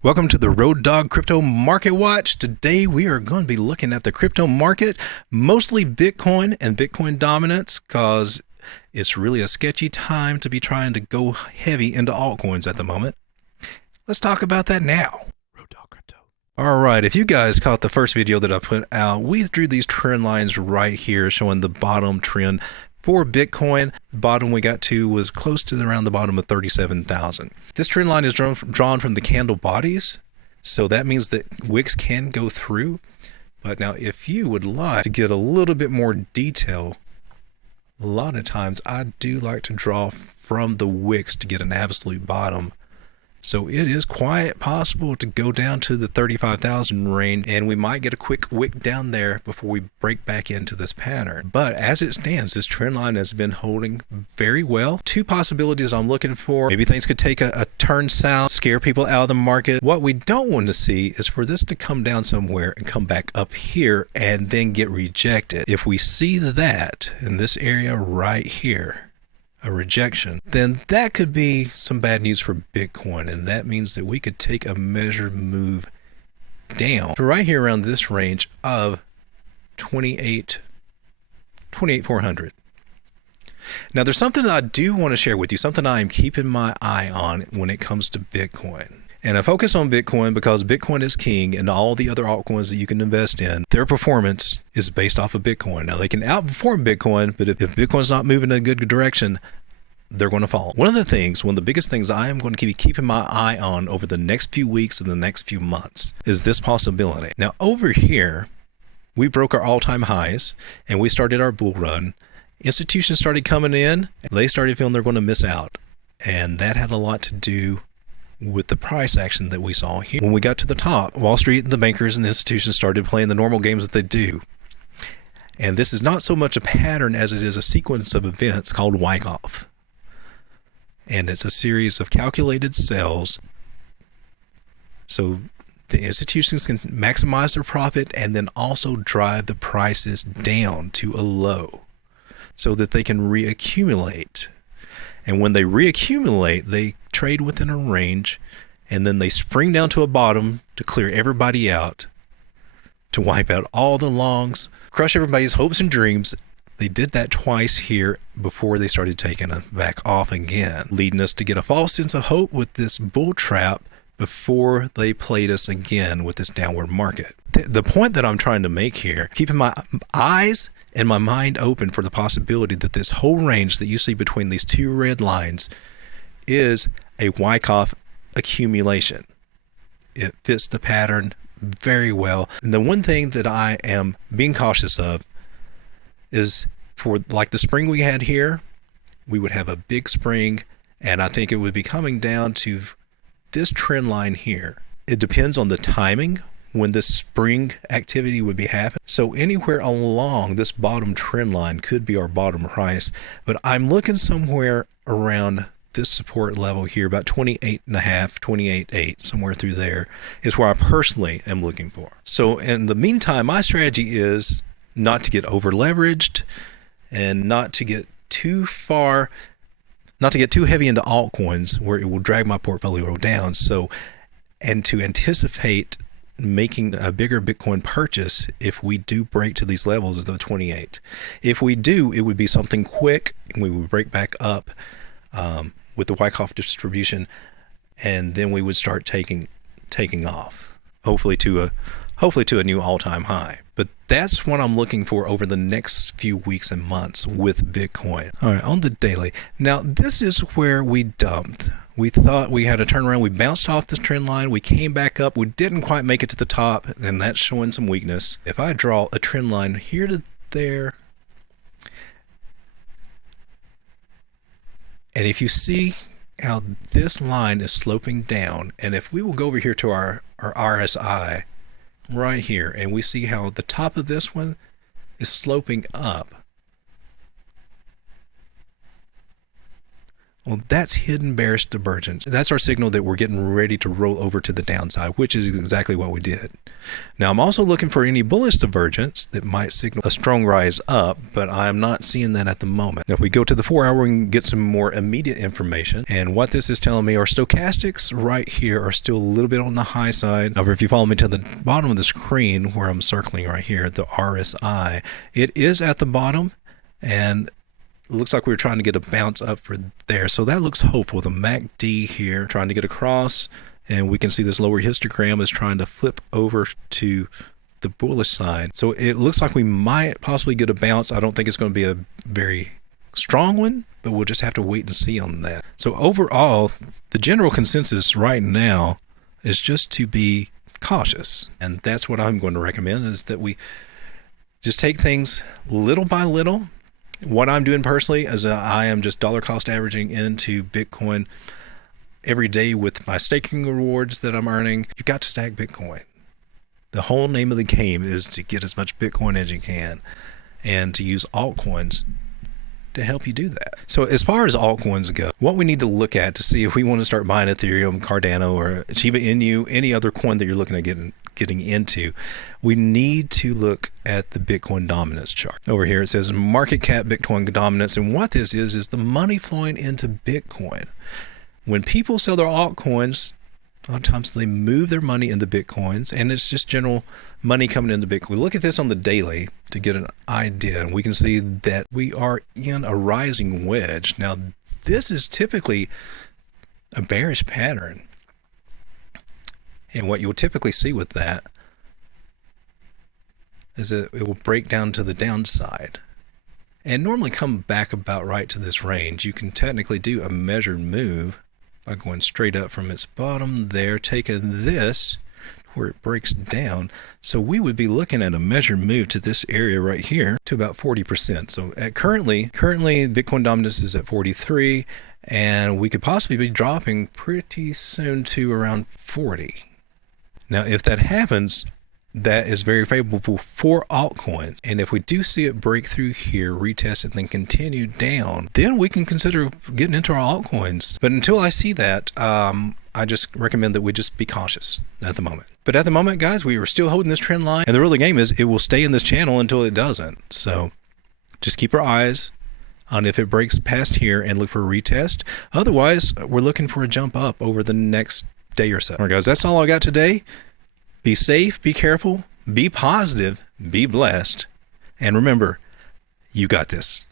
Welcome to the Road Dog Crypto Market Watch. Today we are going to be looking at the crypto market, mostly Bitcoin and Bitcoin dominance, because it's really a sketchy time to be trying to go heavy into altcoins at the moment. Let's talk about that now. Road Dog Crypto. All right, if you guys caught the first video that I put out, we drew these trend lines right here showing the bottom trend for Bitcoin. The bottom we got to was close to around the bottom of 37,000. This trend line is drawn from the candle bodies, so that means that wicks can go through. But now if you would like to get a little bit more detail, a lot of times I do like to draw from the wicks to get an absolute bottom. So it is quite possible to go down to the 35,000 range, and we might get a quick wick down there before we break back into this pattern. But as it stands, this trend line has been holding very well. Two possibilities I'm looking for. Maybe things could take a turn south, scare people out of the market. What we don't want to see is for this to come down somewhere and come back up here and then get rejected. If we see that in this area right here, a rejection, then that could be some bad news for Bitcoin, and that means that we could take a measured move down to right here around this range of 28,400. Now there's something that I do want to share with you, something I am keeping my eye on when it comes to Bitcoin. And I focus on Bitcoin because Bitcoin is king, and all the other altcoins that you can invest in, their performance is based off of Bitcoin. Now they can outperform Bitcoin, but if Bitcoin's not moving in a good direction, they're going to fall. One of the biggest things I am going to keep keeping my eye on over the next few weeks and the next few months is this possibility. Now over here, we broke our all-time highs and we started our bull run. Institutions started coming in, and they started feeling they're going to miss out. And that had a lot to do with the price action that we saw here. When we got to the top, Wall Street and the bankers and the institutions started playing the normal games that they do. And this is not so much a pattern as it is a sequence of events called Wyckoff. And it's a series of calculated sells. So the institutions can maximize their profit and then also drive the prices down to a low so that they can reaccumulate. And when they reaccumulate, they trade within a range, and then they spring down to a bottom to clear everybody out, to wipe out all the longs, crush everybody's hopes and dreams. They did that twice here before they started taking it back off again, leading us to get a false sense of hope with this bull trap before they played us again with this downward market. The point that I'm trying to make here, keeping my eyes and my mind open for the possibility that this whole range that you see between these two red lines is a Wyckoff accumulation. It fits the pattern very well. And the one thing that I am being cautious of is for like the spring we had here, we would have a big spring, and I think it would be coming down to this trend line here. It depends on the timing when this spring activity would be happening. So anywhere along this bottom trend line could be our bottom price, but I'm looking somewhere around this support level here, about 28.5, 28.8, somewhere through there is where I personally am looking for. So in the meantime, my strategy is not to get over leveraged and not to get too far, not to get too heavy into altcoins where it will drag my portfolio down. So, and to anticipate making a bigger Bitcoin purchase if we do break to these levels of the 28. If we do, it would be something quick, and we would break back up with the Wyckoff distribution, and then we would start taking off, hopefully to a new all-time high. But that's what I'm looking for over the next few weeks and months with Bitcoin. All right, on the daily. Now, this is where we dumped. We thought we had a turnaround. We bounced off this trend line. We came back up. We didn't quite make it to the top, and that's showing some weakness. If I draw a trend line here to there, and if you see how this line is sloping down, and if we will go over here to our RSI right here, and we see how the top of this one is sloping up. Well, that's hidden bearish divergence. That's our signal that we're getting ready to roll over to the downside, which is exactly what we did. Now, I'm also looking for any bullish divergence that might signal a strong rise up, but I'm not seeing that at the moment. Now, if we go to the 4-hour, we can get some more immediate information. And what this is telling me, our stochastics right here are still a little bit on the high side. However, if you follow me to the bottom of the screen where I'm circling right here, the RSI, it is at the bottom, and it looks like we were trying to get a bounce up for there. So that looks hopeful. The MACD here trying to get across, and we can see this lower histogram is trying to flip over to the bullish side. So it looks like we might possibly get a bounce. I don't think it's going to be a very strong one, but we'll just have to wait and see on that. So overall, the general consensus right now is just to be cautious. And that's what I'm going to recommend, is that we just take things little by little. What I'm doing personally is I am just dollar cost averaging into Bitcoin every day with my staking rewards that I'm earning. You've got to stack Bitcoin. The whole name of the game is to get as much Bitcoin as you can and to use altcoins to help you do that. So as far as altcoins go, what we need to look at to see if we want to start buying Ethereum, Cardano, or Shiba Inu, any other coin that you're looking at getting into, we need to look at the Bitcoin dominance chart. Over here it says market cap Bitcoin dominance, and what this is the money flowing into Bitcoin. When people sell their altcoins, a lot of times they move their money into Bitcoins, and it's just general money coming into Bitcoin. We look at this on the daily to get an idea, and we can see that we are in a rising wedge. Now, this is typically a bearish pattern. And what you'll typically see with that is that it will break down to the downside and normally come back about right to this range. You can technically do a measured move by going straight up from its bottom there, taking this where it breaks down. So we would be looking at a measured move to this area right here to about 40%. So at currently Bitcoin dominance is at 43, and we could possibly be dropping pretty soon to around 40. Now, if that happens, that is very favorable for altcoins. And if we do see it break through here, retest it, then continue down, then we can consider getting into our altcoins. But until I see that, I just recommend that we just be cautious at the moment. But at the moment, guys, we are still holding this trend line. And the real game is it will stay in this channel until it doesn't. So just keep our eyes on if it breaks past here and look for a retest. Otherwise, we're looking for a jump up over the next day or so. All right, guys, that's all I got today. Be safe, be careful, be positive, be blessed, and remember, you got this.